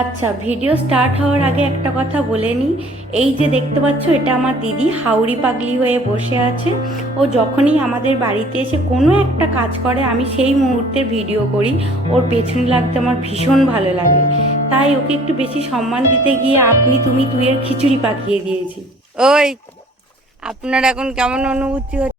আচ্ছা, video start হওয়ার আগে একটা কথা বলে নিই। এই যে দেখতে পাচ্ছ, এটা আমার দিদি হাউরি পাগলি হয়ে বসে আছে। ও যখনই আমাদের বাড়িতে এসে কোনো একটা কাজ করে আমি সেই মুহূর্তের ভিডিও করি। ওর পেছনে লাগতে আমার ভীষণ ভালো লাগে, তাই ওকে একটু বেশি সম্মান দিতে গিয়ে আপনি তুমি তুইয়ের খিচুড়ি পাকিয়ে দিয়েছি। ওই, আপনার এখন কেমন অনুভূতি হচ্ছে?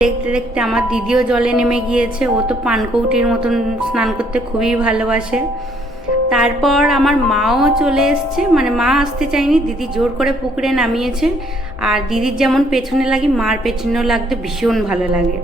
দেখতে দেখতে আমার দিদিও জলে নেমে গিয়েছে। ও তো পানকৌটির মতন স্নান করতে খুবই ভালোবাসে। তারপর আমার মাও চলে এসছে, মানে মা আসতে চায়নি, দিদি জোর করে পুকুরে নামিয়েছে। আর দিদির যেমন পেছনে লাগি, মার পেছনেও লাগতে ভীষণ ভালো লাগে।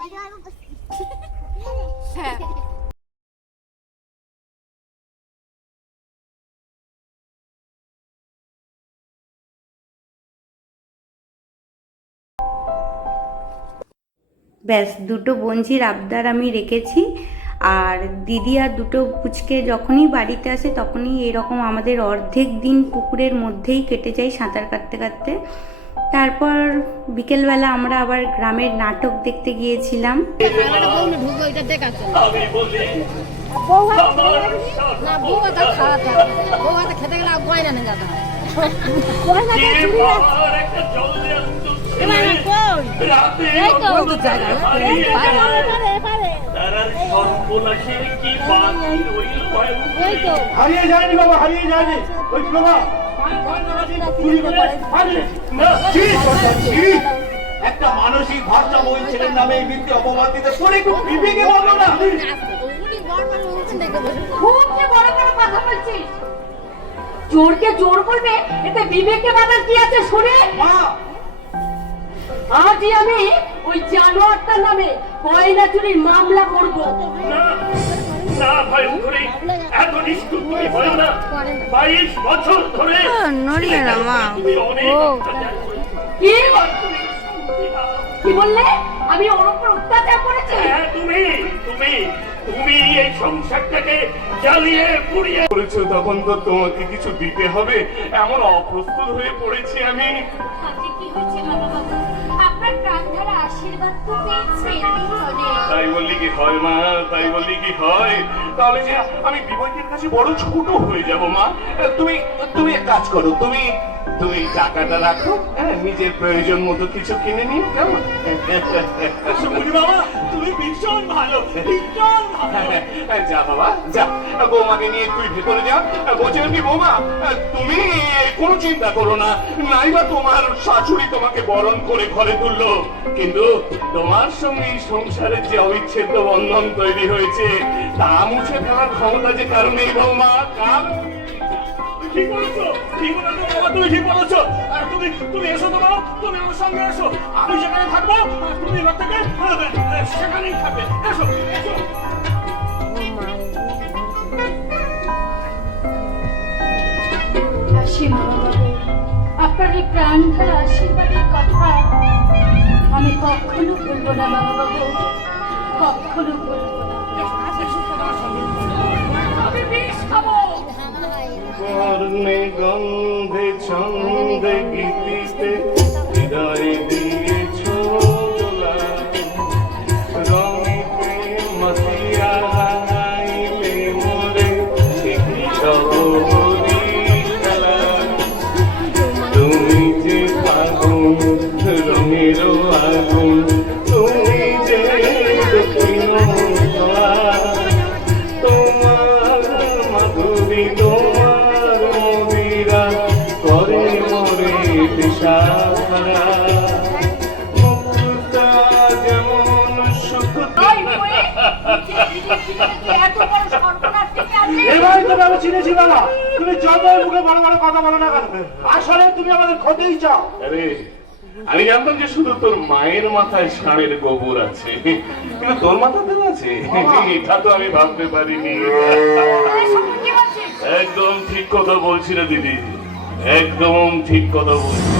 হ্যাঁ ব্যাস দুটো বঞ্জির আবদার আমি রেখেছি। আর দিদি আর দুটো পুচকে যখনই বাড়িতে আসে তখনই এরকম আমাদের অর্ধেক দিন পুকুরের মধ্যেই কেটে যায় সাঁতার কাটতে কাটতে। তারপর বিকেলবেলা আমরা আবার গ্রামের নাটক দেখতে গিয়েছিলাম। হারিয়ে যায়নি বাবা, হারিয়ে যায়নি ওই বাবা। একটা মানসিক ভারসাম্য ওই ছেলের নামে এই মিথ্যে অপবাদ দিতে তোর একটু বিবেকে বলো না। খুব যে বড় বড় কথা বলছিস, জোরকে জোর বলবে, এতে বিবেকে বাধার কি আছে শুনে? মা, আজই আমি ওই জানোয়ারটার নামে গয়না চুরির মামলা করব। না ভাই, ধরে এত নিষ্ঠুর তুমি হয় না। 22 বছর ধরে নড়িয়ে না মা। কি কি বললে? আমি ওর উপর অত্যাচার করেছি? হ্যাঁ, তুমি তুমি তুমি এই সংসারটাকে জ্বালিয়ে পুড়িয়ে করেছো। তখন তো তোমাকে কিছু দিতে হবে, এমন অপ্রস্তুত হয়ে পড়েছি আমি। আজকে কি হচ্ছে বাবা বাবু? আপনার প্রাণধারা আশীর্বাদ তো পেয়েছি। তাই বললি কি হয় মা? তাই বললি কি হয়? তাহলে যে আমি বিবেকের কাছে বড় ছোট হয়ে যাব মা। তুমি তুমি এক কাজ করো, তুমি তুমি টাকাটা রাখো, নিজের প্রয়োজন মতো কিছু কিনে নিও, কেমন? বাবা তুমি ভীষণ ভালো, ভীষণ ভালো। যা বাবা যা, বৌমাকে নিয়ে তুই ভেতরে যা। বলছে কি বৌমা, তুমি কোনো চিন্তা করো না, নাইবা তোমার শাশুড়ি তোমাকে বরণ করে ঘরে তুললো, কিন্তু তোমার সঙ্গে এই সংসারের যে অবিচ্ছেদ্য বন্ধন তৈরি হয়েছে তা মুছে ফেলার ক্ষমতা যে কারণ নেই বৌমা, কারণ। ঠিক বলেছো, ঠিক বলেছো বাবা, তুমি ঠিক বলেছো। আর তুমি তুমি এসো তো বাবা, তুমি আমার সঙ্গে এসো। আমি যেখানে থাকবো আর তুমি এবার থেকে সেখানেই থাকবে। এসো এসো। আসি বাবা বাবু, আপনার এই প্রাণধারা আশীর্বাদের কথা আমি কখনো ভুলবো না বাবা বাবু, কখনো ভুলবো না। আমি বিষ খাবো। বর্ণে গন্ধে ছন্দে গীতিতে হৃদয় দিয়েছ দোলা, রঙিতে মাতিয়া রাঙাইলে মোরে ঠিকই সবরি খেলা। তুমি যে আগুন, রঙের আগুন, তুমি যে দক্ষিণ দোয়া, তোমার মাধুরী তোমার মদিরা করে মরে দিশাহারা। মুক্তা যেমন সুখ। এবারে তো আমি চিনেছি বাবা। তুমি যত মুখে বড় বড় কথা বলো না কেন, আসলে তুমি আমাদের ক্ষতিই চাও। আরে আমি জানতাম যে শুধু তোর মায়ের মাথায় ষাঁড়ের গোবর আছে, কিন্তু তোর মাথাতেও আছে, এটা তো আমি ভাবতে পারিনি। একদম ঠিক কথা বলছি রে দিদি, একদম ঠিক কথা বলছি।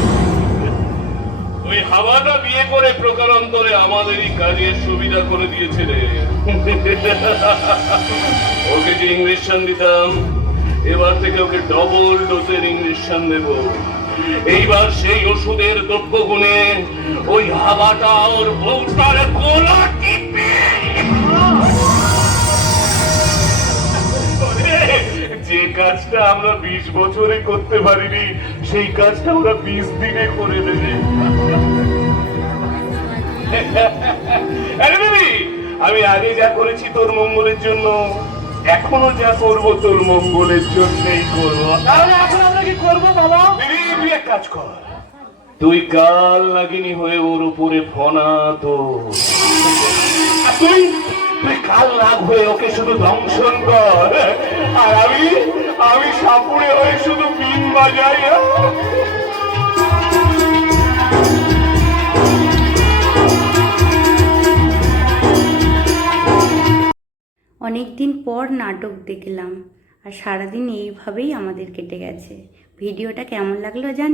ওই হাওয়াটা বিয়ে করে প্রকারান্তরে আমাদেরই কাজের সুবিধা করে দিয়েছে রে। ওকে যে ইঞ্জেকশন দিতাম, এবার থেকে ওকে ডবল ডোজের ইঞ্জেকশন দেব। এইবার সেই ওষুধের দ্রব্য গুণে ওই হাওয়াটা ওর বউটার গলা টিপে যে কাজটা আমরা 20 বছরে করতে পারিনি সেই কাজটা ওরা 20 দিনে করে দেবে। আরে দিদি, আমি আগে যা করেছি তোর মঙ্গলের জন্য, এখনো যা করবো তোর মঙ্গলের জন্যই করবো। তাহলে এখন আমরা কি করবো বাবা? দিদি তুই এক কাজ কর, তুই কাল লাগিনি হয়ে ওর উপরে ফনা তো, তুই তুই কাল লাগ হয়ে ওকে শুধু দংশন কর, আর আমি সাপুড়ে হয়ে শুধু বিন বাজাই। দিন পর নাটক দেখলাম, আর সারাদিন এইভাবেই আমাদের কেটে গেছে। ভিডিওটা কেমন লাগলো জান